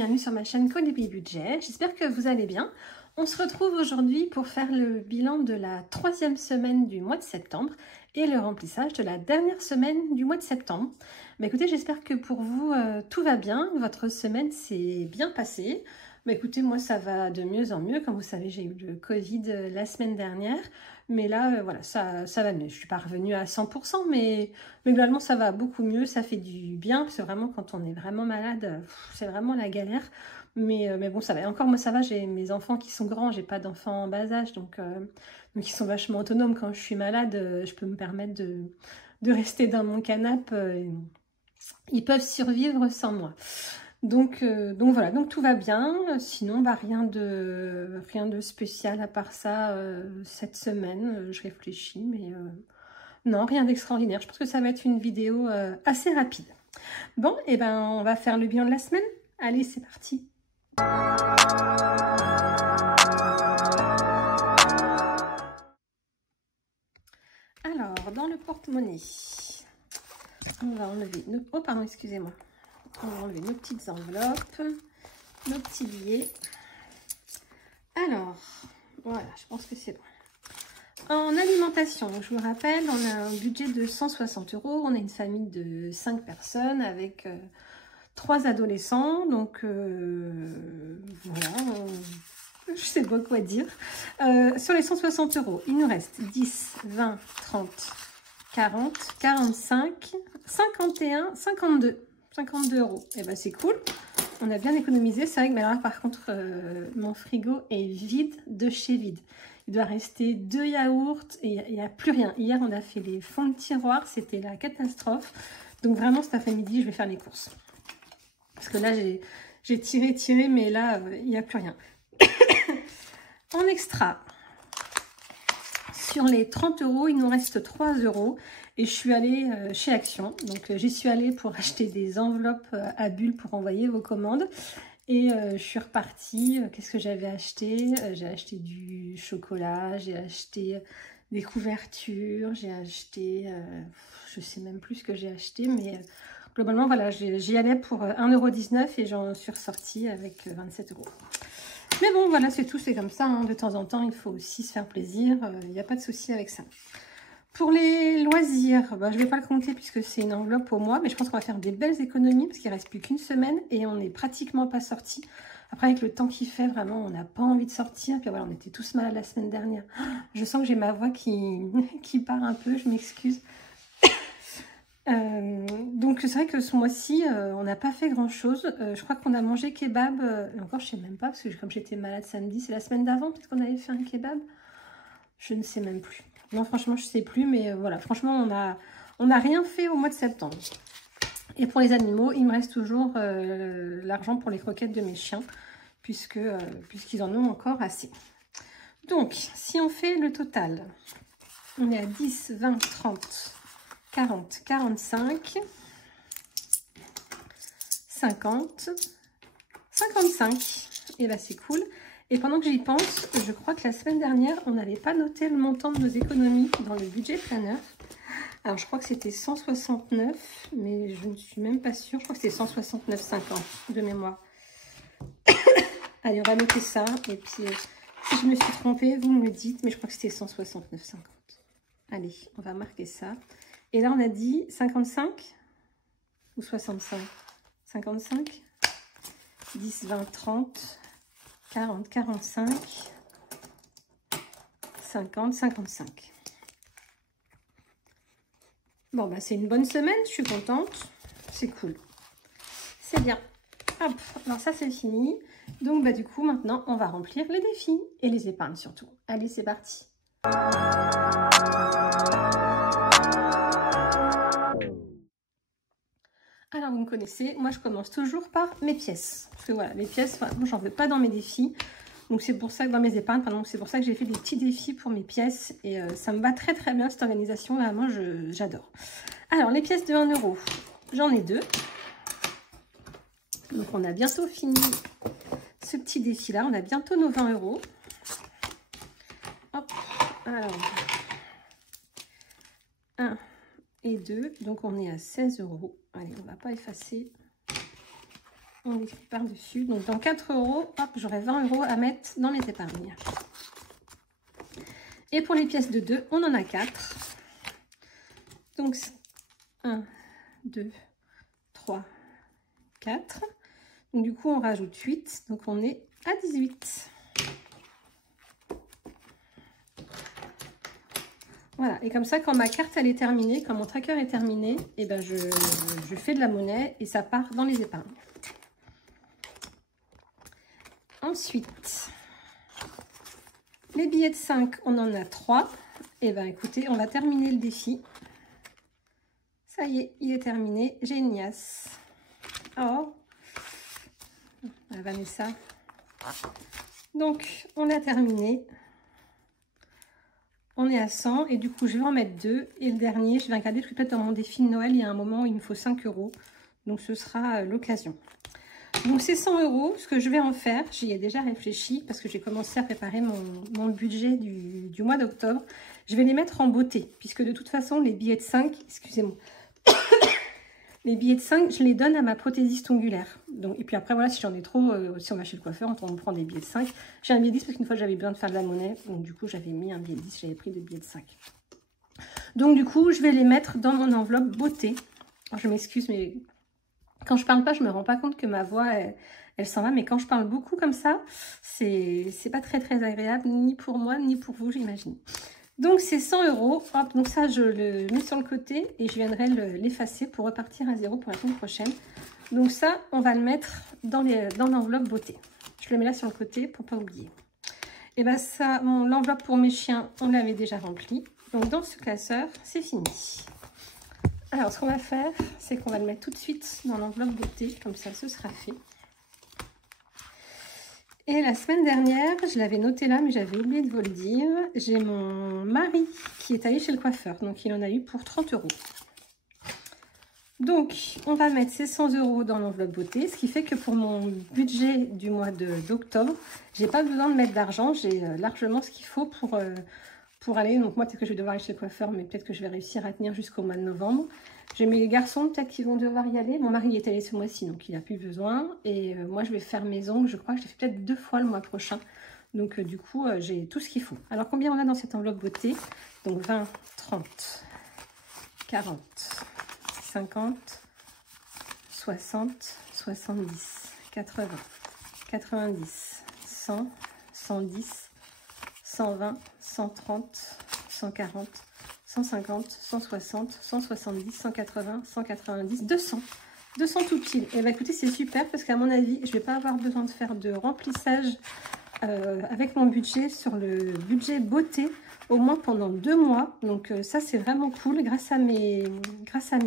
bienvenue sur ma chaîne Colibri Budget. J'espère que vous allez bien. On se retrouve aujourd'hui pour faire le bilan de la 3e semaine du mois de septembre et le remplissage de la dernière semaine du mois de septembre. Bah, écoutez, j'espère que pour vous tout va bien, votre semaine s'est bien passée. Bah, écoutez, moi ça va de mieux en mieux. Comme vous savez, j'ai eu le Covid la semaine dernière, mais là voilà, ça va mieux. Je suis pas revenue à 100%, mais globalement ça va beaucoup mieux, ça fait du bien, parce que vraiment quand on est vraiment malade, c'est vraiment la galère. Mais bon, ça va. Encore moi ça va, j'ai mes enfants qui sont grands, j'ai pas d'enfants en bas âge, donc ils sont vachement autonomes. Quand je suis malade, je peux me permettre de rester dans mon canapé. Ils peuvent survivre sans moi. Donc voilà, donc tout va bien. Sinon, bah, rien de spécial à part ça cette semaine. Je réfléchis, mais non, rien d'extraordinaire. Je pense que ça va être une vidéo assez rapide. Bon, et ben on va faire le bilan de la semaine. Allez, c'est parti. Alors, dans le porte-monnaie, on va enlever nos... Oh, pardon, excusez-moi. On va enlever nos petites enveloppes, nos petits billets. Alors, voilà, je pense que c'est bon. En alimentation, je vous rappelle, on a un budget de 160 €. On a une famille de 5 personnes avec 3 adolescents. Donc, voilà, je sais pas quoi dire. Sur les 160 €, il nous reste 10, 20, 30, 40, 45, 51, 52. 52 €. Et ben c'est cool. On a bien économisé. C'est vrai que mais alors, par contre, mon frigo est vide de chez vide. Il doit rester 2 yaourts et il n'y a plus rien. Hier, on a fait les fonds de tiroir. C'était la catastrophe. Donc vraiment, cet après-midi, je vais faire les courses. Parce que là, j'ai tiré, mais là, il n'y a plus rien. En extra, sur les 30 €, il nous reste 3 € et je suis allée chez Action. Donc j'y suis allée pour acheter des enveloppes à bulles pour envoyer vos commandes. Et je suis repartie. Qu'est-ce que j'avais acheté? J'ai acheté du chocolat, j'ai acheté des couvertures, j'ai acheté... je sais même plus ce que j'ai acheté, mais globalement, voilà, j'y allais pour 1,19 € et j'en suis ressortie avec 27 €. Mais bon, voilà, c'est tout, c'est comme ça. Hein. De temps en temps, il faut aussi se faire plaisir. Il n'y a pas de souci avec ça. Pour les loisirs, bah, je ne vais pas le compter puisque c'est une enveloppe pour moi. Mais je pense qu'on va faire des belles économies parce qu'il ne reste plus qu'une semaine et on n'est pratiquement pas sorti. Après, avec le temps qu'il fait, vraiment, on n'a pas envie de sortir. Puis voilà, on était tous malades la semaine dernière. Je sens que j'ai ma voix qui part un peu, je m'excuse. Donc c'est vrai que ce mois-ci on n'a pas fait grand chose. Je crois qu'on a mangé kebab et encore je sais même pas parce que comme j'étais malade samedi, c'est la semaine d'avant peut-être qu'on avait fait un kebab, je ne sais même plus. Non, franchement je sais plus, mais voilà, franchement on a rien fait au mois de septembre. Et pour les animaux, il me reste toujours l'argent pour les croquettes de mes chiens puisqu'ils en ont encore assez. Donc si on fait le total, on est à 10, 20, 30, 40, 45, 50, 55. Et là, c'est cool. Et pendant que j'y pense, je crois que la semaine dernière, on n'avait pas noté le montant de nos économies dans le budget planner. Alors, je crois que c'était 169, mais je ne suis même pas sûre. Je crois que c'était 169,50 de mémoire. Allez, on va noter ça. Et puis, si je me suis trompée, vous me le dites. Mais je crois que c'était 169,50. Allez, on va marquer ça. Et là, on a dit 55 ou 65? 55, 10, 20, 30, 40, 45, 50, 55. Bon, bah c'est une bonne semaine, je suis contente. C'est cool. C'est bien. Hop, alors ça, c'est fini. Donc, bah du coup, maintenant, on va remplir les défis et les épargnes surtout. Allez, c'est parti. Alors, vous me connaissez, moi, je commence toujours par mes pièces. Parce que voilà, les pièces, moi, j'en veux pas dans mes défis. Donc, c'est pour ça que dans mes épargnes, pardon, c'est pour ça que j'ai fait des petits défis pour mes pièces. Et ça me va très, très bien, cette organisation. Vraiment, j'adore. Alors, les pièces de 1 €, j'en ai 2. Donc, on a bientôt fini ce petit défi-là. On a bientôt nos 20 €. Hop, alors, 1 et 2. Donc, on est à 16 €. Allez, on ne va pas effacer. On écrit par-dessus. Donc dans 4 euros, hop, j'aurai 20 euros à mettre dans mes épargnes. Et pour les pièces de 2, on en a 4. Donc 1, 2, 3, 4. Donc du coup, on rajoute 8. Donc on est à 18. Voilà, et comme ça, quand ma carte elle est terminée, quand mon tracker est terminé, et ben je fais de la monnaie et ça part dans les épargnes. Ensuite, les billets de 5, on en a 3. Et ben écoutez, on va terminer le défi. Ça y est, il est terminé. J'ai une liasse. Oh, Vanessa. Donc, on a terminé. On est à 100 et du coup, je vais en mettre 2. Et le dernier, je vais regarder parce que peut-être dans mon défi de Noël, il y a un moment où il me faut 5 euros. Donc, ce sera l'occasion. Donc, c'est 100 euros. Ce que je vais en faire, j'y ai déjà réfléchi parce que j'ai commencé à préparer mon budget du mois d'octobre. Je vais les mettre en beauté puisque de toute façon, les billets de 5, excusez-moi, les billets de 5, je les donne à ma prothésiste ongulaire. Donc, et puis après, voilà, si j'en ai trop, si on va chez le coiffeur, on prend des billets de 5. J'ai un billet de 10 parce qu'une fois, j'avais besoin de faire de la monnaie. Donc, du coup, j'avais mis un billet de 10, j'avais pris des billets de 5. Donc, du coup, je vais les mettre dans mon enveloppe beauté. Alors, je m'excuse, mais quand je parle pas, je me rends pas compte que ma voix, elle s'en va. Mais quand je parle beaucoup comme ça, c'est pas très, très agréable, ni pour moi, ni pour vous, j'imagine. Donc, c'est 100 euros. Hop, donc ça, je le mets sur le côté et je viendrai l'effacer pour repartir à 0 pour la semaine prochaine. Donc ça, on va le mettre dans l'enveloppe beauté. Je le mets là sur le côté pour pas oublier. Et bien ça, l'enveloppe pour mes chiens, on l'avait déjà remplie. Donc dans ce classeur, c'est fini. Alors, ce qu'on va faire, c'est qu'on va le mettre tout de suite dans l'enveloppe beauté. Comme ça, ce sera fait. Et la semaine dernière, je l'avais noté là, mais j'avais oublié de vous le dire. J'ai mon mari qui est allé chez le coiffeur. Donc, il en a eu pour 30 euros. Donc, on va mettre ces 100 euros dans l'enveloppe beauté. Ce qui fait que pour mon budget du mois d'octobre, j'ai pas besoin de mettre d'argent. J'ai largement ce qu'il faut pour aller. Donc, moi, peut-être que je vais devoir aller chez le coiffeur, mais peut-être que je vais réussir à tenir jusqu'au mois de novembre. J'ai mes garçons, peut-être qu'ils vont devoir y aller. Mon mari y est allé ce mois-ci, donc il n'a plus besoin. Et moi, je vais faire mes ongles. Je crois que je les fais peut-être 2 fois le mois prochain. Donc, du coup, j'ai tout ce qu'il faut. Alors, combien on a dans cette enveloppe beauté? Donc, 20, 30, 40, 50, 60, 70, 80, 90, 100, 110, 120, 130, 140, 150, 160, 170, 180, 190, 200. 200 tout pile. Et bah écoutez, c'est super parce qu'à mon avis, je vais pas avoir besoin de faire de remplissage avec mon budget sur le budget beauté au moins pendant 2 mois. Donc ça, c'est vraiment cool grâce à mes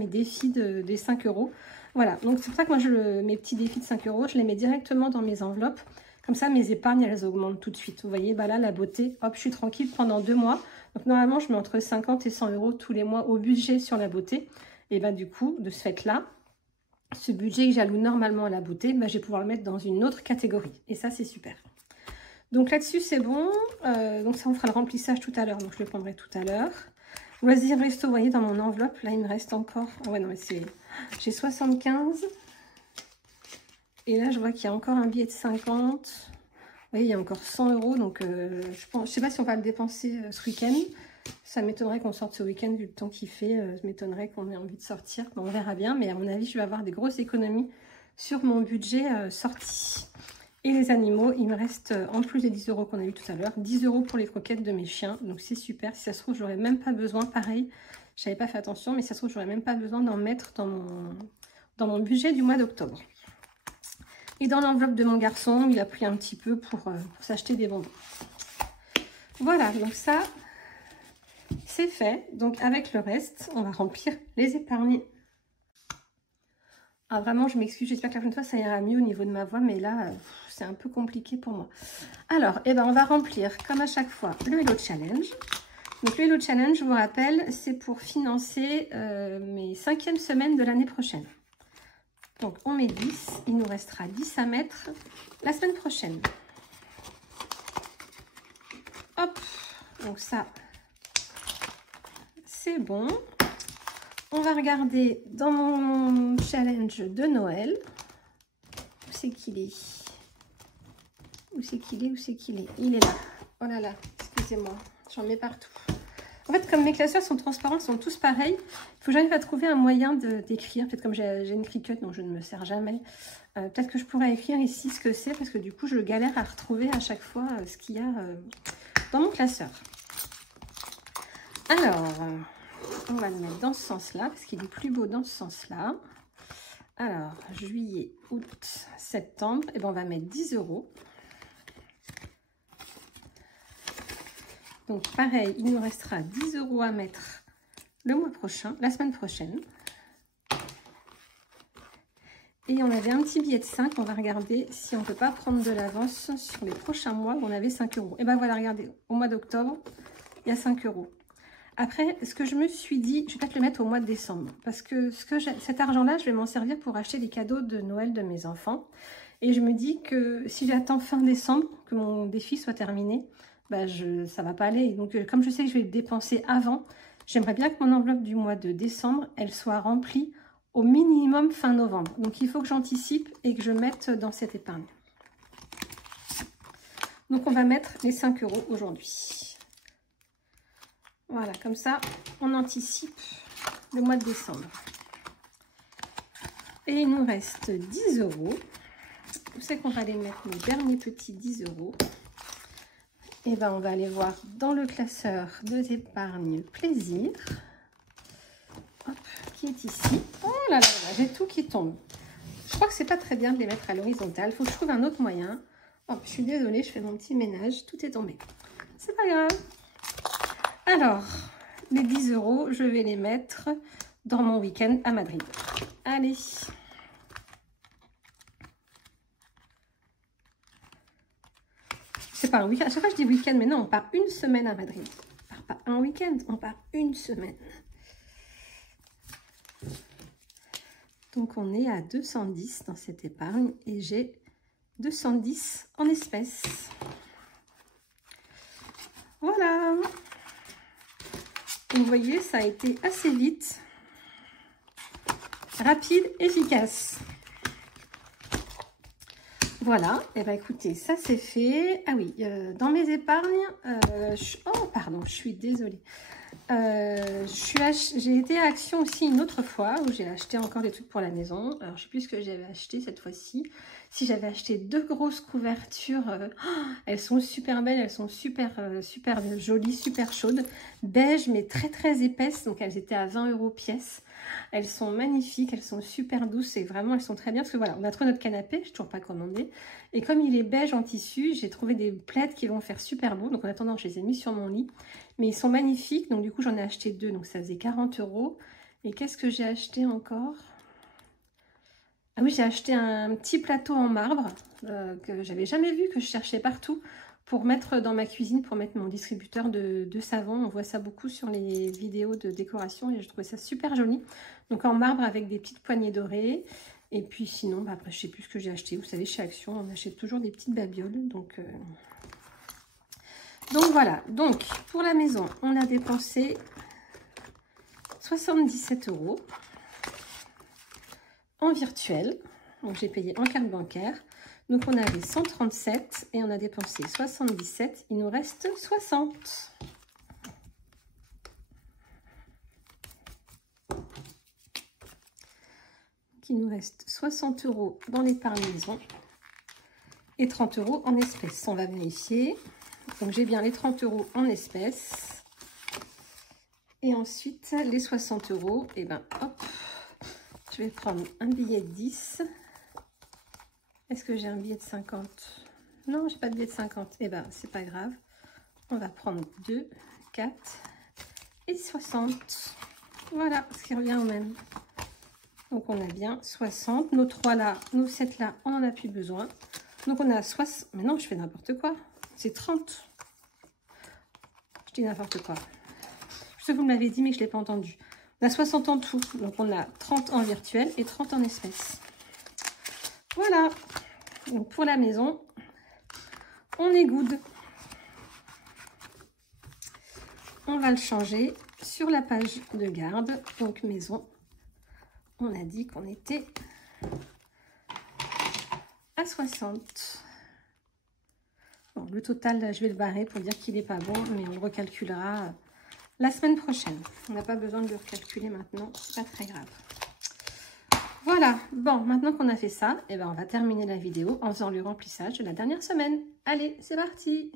défis des 5 euros. Voilà, donc c'est pour ça que moi, mes petits défis de 5 euros, je les mets directement dans mes enveloppes. Comme ça, mes épargnes, elles augmentent tout de suite. Vous voyez, bah là, la beauté, hop, je suis tranquille pendant 2 mois. Donc, normalement, je mets entre 50 et 100 euros tous les mois au budget sur la beauté. Et bah, du coup, de ce fait-là, ce budget que j'alloue normalement à la beauté, bah, je vais pouvoir le mettre dans une autre catégorie. Et ça, c'est super. Donc, là-dessus, c'est bon. Donc, ça, on fera le remplissage tout à l'heure. Donc, je le prendrai tout à l'heure. Loisirs resto, vous voyez, dans mon enveloppe, là, il me reste encore... Ah ouais, non, mais c'est... J'ai 75. Et là, je vois qu'il y a encore un billet de 50. Vous voyez, il y a encore 100 euros. Donc, je ne sais pas si on va le dépenser ce week-end. Ça m'étonnerait qu'on sorte ce week-end vu le temps qu'il fait. Ça m'étonnerait qu'on ait envie de sortir. Bon, on verra bien. Mais à mon avis, je vais avoir des grosses économies sur mon budget sorti. Et les animaux, il me reste, en plus des 10 euros qu'on a eu tout à l'heure, 10 euros pour les croquettes de mes chiens. Donc, c'est super. Si ça se trouve, j'aurais même pas besoin. Pareil, je n'avais pas fait attention. Mais si ça se trouve, j'aurais même pas besoin d'en mettre dans mon budget du mois d'octobre. Et dans l'enveloppe de mon garçon, il a pris un petit peu pour s'acheter des bonbons. Voilà, donc ça, c'est fait. Donc avec le reste, on va remplir les épargnes. Ah, vraiment, je m'excuse, j'espère que la prochaine fois, ça ira mieux au niveau de ma voix. Mais là, c'est un peu compliqué pour moi. Alors, eh ben, on va remplir, comme à chaque fois, le Hello Challenge. Donc le Hello Challenge, je vous rappelle, c'est pour financer mes 5e semaines de l'année prochaine. Donc, on met 10. Il nous restera 10 à mettre la semaine prochaine. Hop. Donc, ça, c'est bon. On va regarder dans mon challenge de Noël. c'est qu'il est? Où c'est qu'il est? Où c'est qu'il est? Il est là. Oh là là, excusez-moi, j'en mets partout. En fait, comme mes classeurs sont transparents, ils sont tous pareils, il faut que j'arrive à trouver un moyen d'écrire. Peut-être comme j'ai une Cricut dont je ne me sers jamais. Peut-être que je pourrais écrire ici ce que c'est, parce que du coup, je galère à retrouver à chaque fois ce qu'il y a dans mon classeur. Alors, on va le mettre dans ce sens-là, parce qu'il est plus beau dans ce sens-là. Alors, juillet, août, septembre, et ben on va mettre 10 €. Donc, pareil, il nous restera 10 € à mettre le mois prochain, la semaine prochaine. Et on avait un petit billet de 5, on va regarder si on ne peut pas prendre de l'avance sur les prochains mois où on avait 5 €. Et ben voilà, regardez, au mois d'octobre, il y a 5 €. Après, ce que je me suis dit, je vais peut-être le mettre au mois de décembre. Parce que, cet argent-là, je vais m'en servir pour acheter des cadeaux de Noël de mes enfants. Et je me dis que si j'attends fin décembre, que mon défi soit terminé, bah ça va pas aller. Donc, comme je sais que je vais le dépenser avant, j'aimerais bien que mon enveloppe du mois de décembre, elle soit remplie au minimum fin novembre. Donc, il faut que j'anticipe et que je mette dans cette épargne. Donc, on va mettre les 5 € aujourd'hui. Voilà, comme ça, on anticipe le mois de décembre. Et il nous reste 10 €. Où c'est qu'on va aller mettre nos derniers petits 10 €? Et ben, on va aller voir dans le classeur de l'épargne plaisir. Hop, qui est ici. Oh là là, là j'ai tout qui tombe. Je crois que c'est pas très bien de les mettre à l'horizontale. Il faut que je trouve un autre moyen. Hop, je suis désolée, je fais mon petit ménage. Tout est tombé. C'est pas grave. Alors, les 10 €, je vais les mettre dans mon week-end à Madrid. Allez. C'est pas un week-end. À chaque fois, je dis week-end, mais non, on part une semaine à Madrid. On part pas un week-end, on part une semaine. Donc, on est à 210 dans cette épargne et j'ai 210 en espèces. Voilà. Vous voyez, ça a été assez vite, rapide, efficace. Voilà, et bien écoutez, ça c'est fait. Ah oui, dans mes épargnes, oh pardon, je suis désolée. J'ai été à Action aussi une autre fois où j'ai acheté encore des trucs pour la maison. Alors je sais plus ce que j'avais acheté cette fois-ci. Si j'avais acheté 2 grosses couvertures, elles sont super belles, elles sont super jolies, super chaudes, beige mais très épaisses, donc elles étaient à 20 € pièce. Elles sont magnifiques, elles sont super douces et vraiment elles sont très bien parce que voilà, on a trouvé notre canapé, je n'ai toujours pas commandé. Et comme il est beige en tissu, j'ai trouvé des plaids qui vont faire super beau. Donc en attendant, je les ai mis sur mon lit. Mais ils sont magnifiques, donc du coup j'en ai acheté 2, donc ça faisait 40 €. Et qu'est-ce que j'ai acheté encore? Ah oui, j'ai acheté un petit plateau en marbre que j'avais jamais vu, que je cherchais partout pour mettre dans ma cuisine, pour mettre mon distributeur de savon. On voit ça beaucoup sur les vidéos de décoration et je trouvais ça super joli. Donc en marbre avec des petites poignées dorées. Et puis sinon, bah après je sais plus ce que j'ai acheté. Vous savez, chez Action, on achète toujours des petites babioles. Donc voilà. Donc pour la maison, on a dépensé 77 € en virtuel. Donc j'ai payé en carte bancaire. Donc on avait 137 et on a dépensé 77. Il nous reste 60. Donc il nous reste 60 € dans l'épargne maison et 30 € en espèces. On va vérifier. Donc j'ai bien les 30 € en espèces. Et ensuite les 60 €. Et ben hop, je vais prendre un billet de 10. Est-ce que j'ai un billet de 50? Non, j'ai pas de billet de 50. Eh ben, c'est pas grave. On va prendre 2, 4 et 60. Voilà, ce qui revient au même. Donc, on a bien 60. Nos 3 là, nos 7 là, on n'en a plus besoin. Donc, on a 60. Mais non, je fais n'importe quoi. C'est 30. Je dis n'importe quoi. Je sais que vous me l'avez dit, mais je ne l'ai pas entendu. On a 60 en tout. Donc, on a 30 en virtuel et 30 en espèces. Voilà. Donc pour la maison, on est good. On va le changer sur la page de garde. Donc maison, on a dit qu'on était à 60. Bon, le total, là, je vais le barrer pour dire qu'il n'est pas bon, mais on le recalculera la semaine prochaine. On n'a pas besoin de le recalculer maintenant, c'est pas très grave. Voilà, bon, maintenant qu'on a fait ça, eh ben, on va terminer la vidéo en faisant le remplissage de la dernière semaine. Allez, c'est parti!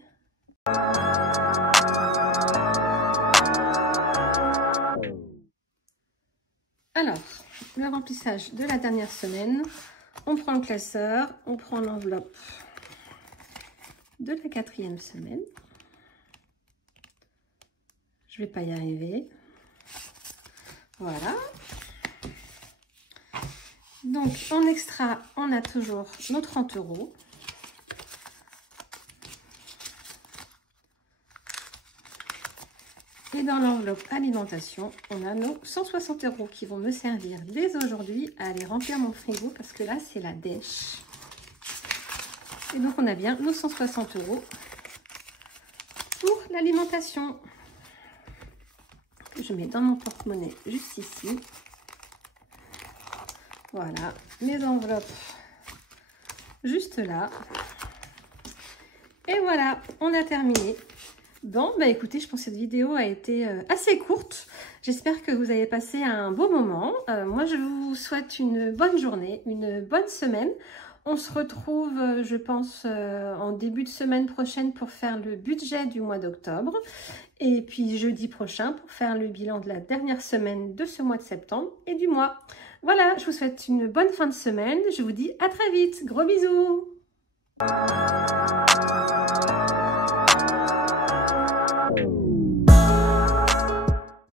Alors, le remplissage de la dernière semaine, on prend le classeur, on prend l'enveloppe de la 4e semaine. Je vais pas y arriver. Voilà. Donc, en extra, on a toujours nos 30 €. Et dans l'enveloppe alimentation, on a nos 160 € qui vont me servir dès aujourd'hui à aller remplir mon frigo parce que là, c'est la dèche. Et donc, on a bien nos 160 € pour l'alimentation. Je mets dans mon porte-monnaie juste ici. Voilà, mes enveloppes juste là. Et voilà, on a terminé. Bon, bah écoutez, je pense que cette vidéo a été assez courte. J'espère que vous avez passé un beau moment. Moi, je vous souhaite une bonne journée, une bonne semaine. On se retrouve, je pense, en début de semaine prochaine pour faire le budget du mois d'octobre. Et puis jeudi prochain pour faire le bilan de la dernière semaine de ce mois de septembre et du mois. Voilà, je vous souhaite une bonne fin de semaine. Je vous dis à très vite. Gros bisous! Oh.